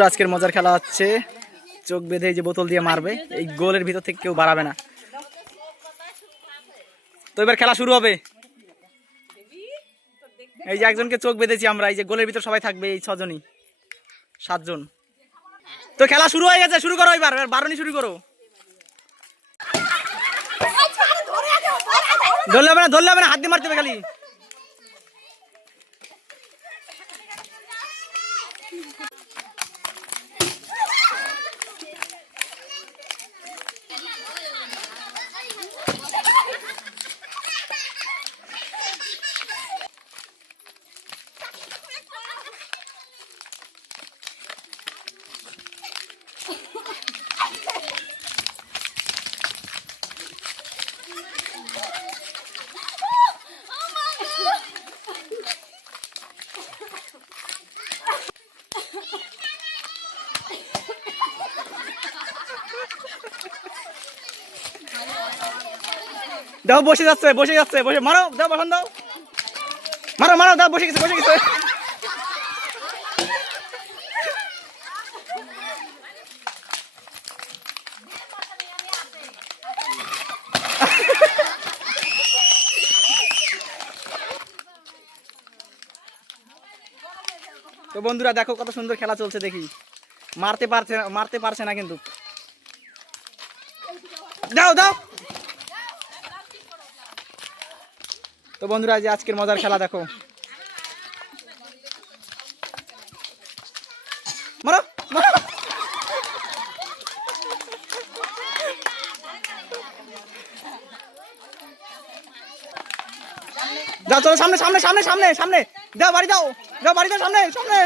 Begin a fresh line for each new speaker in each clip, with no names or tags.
বন্ধুরা আজকের মজার খেলা হচ্ছে। চোখ বেঁধে যে বোতল দিয়ে মারবে, এই গোলের ভিতর থেকে কেউ বাড়াবে না। তো এবার খেলা শুরু হবে। এই যে একজনকে চোখ বেঁধেছি আমরা, এই যে গোলের ভিতর সবাই থাকবে, এই ছজনই। সাতজন। তো খেলা শুরু হয়ে গেছে, শুরু করো এবার বারণই শুরু করো। ধরলে হবে না, ধরলে হবে না, হাত দিয়ে মারতে হবে খালি। দাও, বসে যাচ্ছে বসে যাচ্ছে, বসে মারো, দাও, বসান দাও। মারো মারো, দাও, বসে গেছে বসে গেছে। তো বন্ধুরা দেখো কত সুন্দর খেলা চলছে দেখি। মারতে পারছে মারতে পারছে না কিন্তু। দাও দাও। তো বন্ধুরা যে আজকের মজার খেলা দেখো। যাও, চলো সামনে সামনে সামনে সামনে সামনে। দাও, বাড়ি দাও দাও, বাড়ি দাও, সামনে সামনে।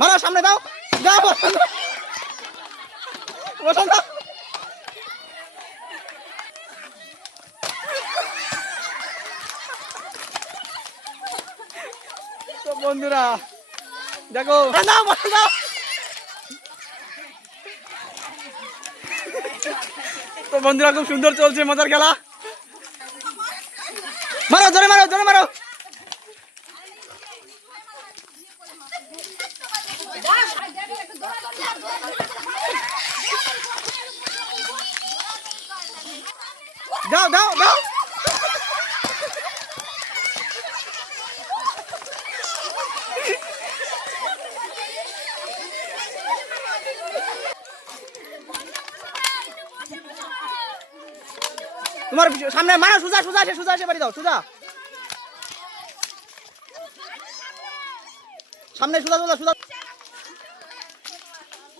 মারো, সামনে দাও দাও। বসান দাও। বসান দাও তো বন্ধুরা, দেখো। দাও দাও। তো বন্ধুরা, খুব সুন্দর চলছে মজার খেলা। মারো, জোরে মারো জোরে মারো। দাও দাও দাও। তোমার সামনে মারো, সোজা সোজা আসে সোজা আসে বাড়ি দাও, সোজা। সামনে সোজা সোজা সোজা।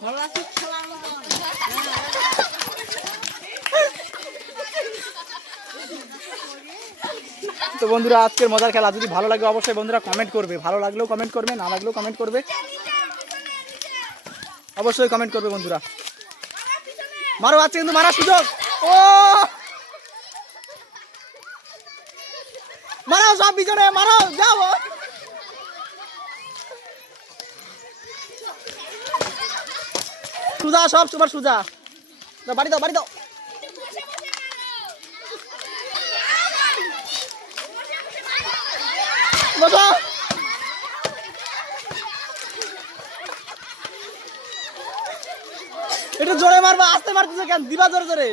তো বন্ধুরা, আজকের মজার খেলা, যদি ভালো লাগে অবশ্যই বন্ধুরা কমেন্ট করবে। ভালো লাগলেও কমেন্ট করবে, না লাগলেও কমেন্ট করবে। অবশ্যই কমেন্ট করবে বন্ধুরা। মারো আছে কিন্তু মারার সুযোগ। ও! মারো, সব পিছনে, মারো, যাও। সুজা, সব তোমার সুজা। বাড়ি দাও বাড়ি দাও। বসো। একটু জোরে মারবা, আস্তে মারতেছে কেন? দিবা জোরে জোরে।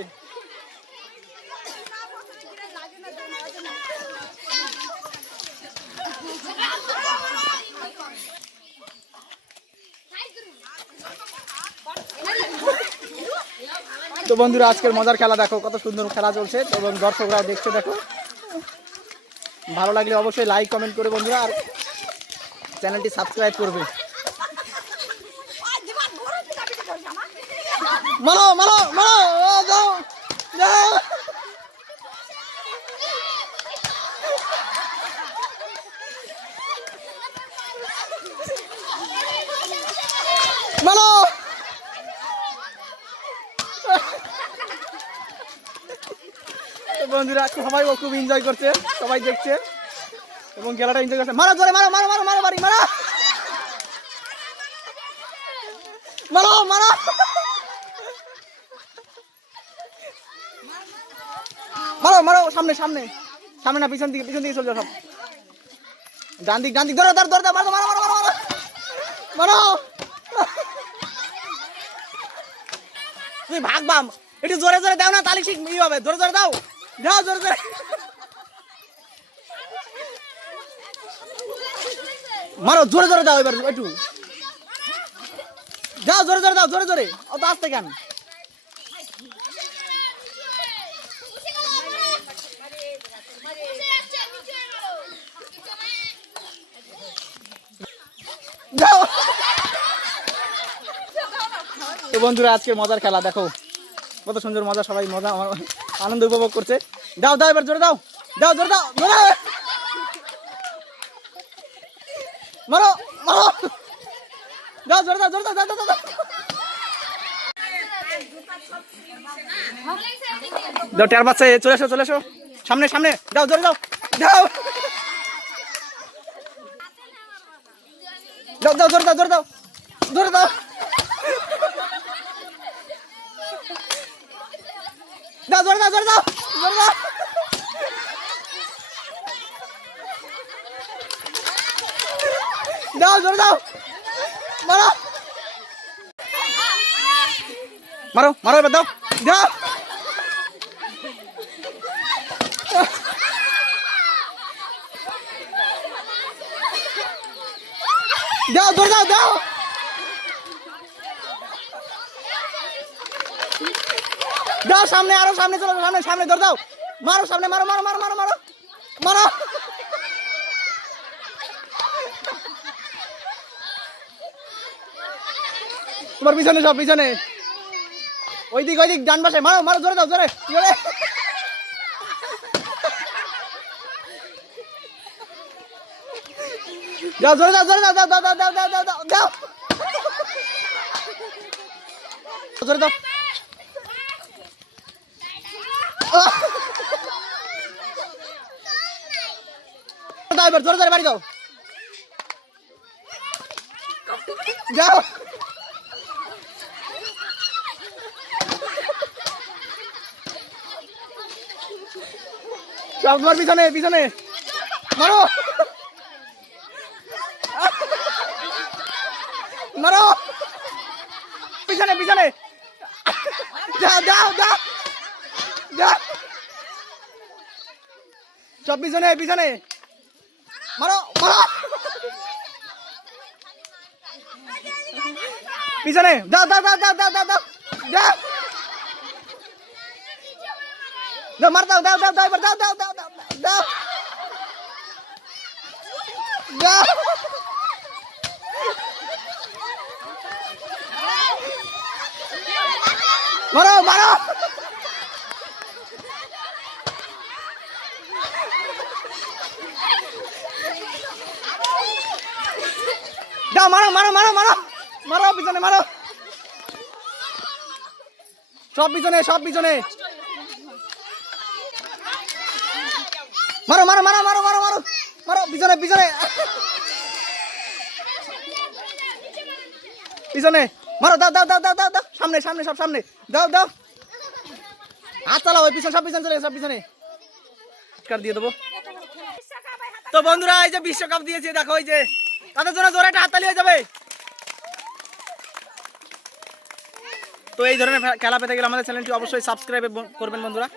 তো বন্ধুরা, আজকের মজার খেলা দেখো, কত সুন্দর খেলা চলছে। এবং দর্শকরা দেখছে, দেখো। ভালো লাগলে অবশ্যই লাইক কমেন্ট করে বন্ধুরা, আর চ্যানেলটি সাবস্ক্রাইব করবে। মারো তো বন্ধুরা সবাই ও খুব এনজয় করছে, সবাই দেখছে। এবং খেলাটা এনজয় করছে। মারো ধরে মারো মারো মারো মারো বাড়ি মারো। মারো মারো। মারো মারো, সামনে সামনে। সামনে না, পিছন দিকে পিছন দিকে চলে সব। ডান দিক ডান দিক, ধরো ধরো ধরো মারো মারো মারো মারো মারো। মারো। তুমি ভাগবাম একটু জোরে জোরে দাও না তাহলে ঠিক ই হবে। জোরে জোরে দাও। দাও জোরে জোরে মারো, জোরে জোরে দাও এবার, একটু। যাও জোরে জোরে দাও, জোরে জোরে। অত আসতে কেন? যাও। তো বন্ধুরা, আজকের মজার খেলা, দেখো। কত সুন্দর মজা, সবাই মজা, আমার আনন্দ উপভোগ করছে। দাও দাও এবার জোরে দাও। দাও জোরে দাও। মারো। মারো দাও জোরে দাও জোরে দাও দাও দাও, দাও। টের বাচ্চা চলে এসো চলে এসো। সামনে সামনে। দাও জোরে দাও। দাও। দাও দাও জোরে দাও জোরে দাও। জোরে দাও। দাও, জোরে দাও জোরে দাও জোরে দাও। দাও, জোরে দাও। মারো। মারো মারো এবার, দাও দাও। দাও, জোরে দাও দাও। দাও সামনে, আরও সামনে চলো, সামনে সামনে, ধর দাও। মারো সামনে, মারো মারো মারো মারো মারো মারো। তোমার পিছনে সব, পিছনে। ওই দিক ওই দিক ডান পাশে। মারো মারো, জোরে দাও, জোরে জোরে। দাও জোরে দাও জোরে দাও দাও দাও দাও দাও দাও দাও দাও। জোরে দাও দাও এবার জোরে জোরে বাড়ি দাও যাও। সব তোমার পিছনে পিছনে। মারো। মারো। পিছনে পিছনে। যাও যাও যাও যাও। সব পিছনে পিছনে মারো মারো পিছনে দাও দাও দাও দাও দাও দাও দাও দাও দাও মার দাও দাও দাও দাও দাও দাও দাও দাও দাও দাও মারো মারো দাও মারো মারো মারো মারো। মারো, পিছনে মারো। সব পিছনে সব পিছনে। মারো মারো মারো মারো মারো মারো। মারো, পিছনে পিছনে। পিছনে। মারো, দাও দাও দাও দাও দাও দাও। সামনে সামনে, সব সামনে। দাও দাও। হাত চালাও, ওই পিছনে, সব পিছনে চলে সব পিছনে। দিয়ে দেবো। তো বন্ধুরা, এই যে বিশ্বকাপ দিয়েছে, দেখো এই যে তাদের জন্য জোরে একটা হাততালি হয়ে যাবে। তো এই ধরনের খেলা পেতে গেলে আমাদের চ্যানেলটি অবশ্যই সাবস্ক্রাইব করবেন বন্ধুরা।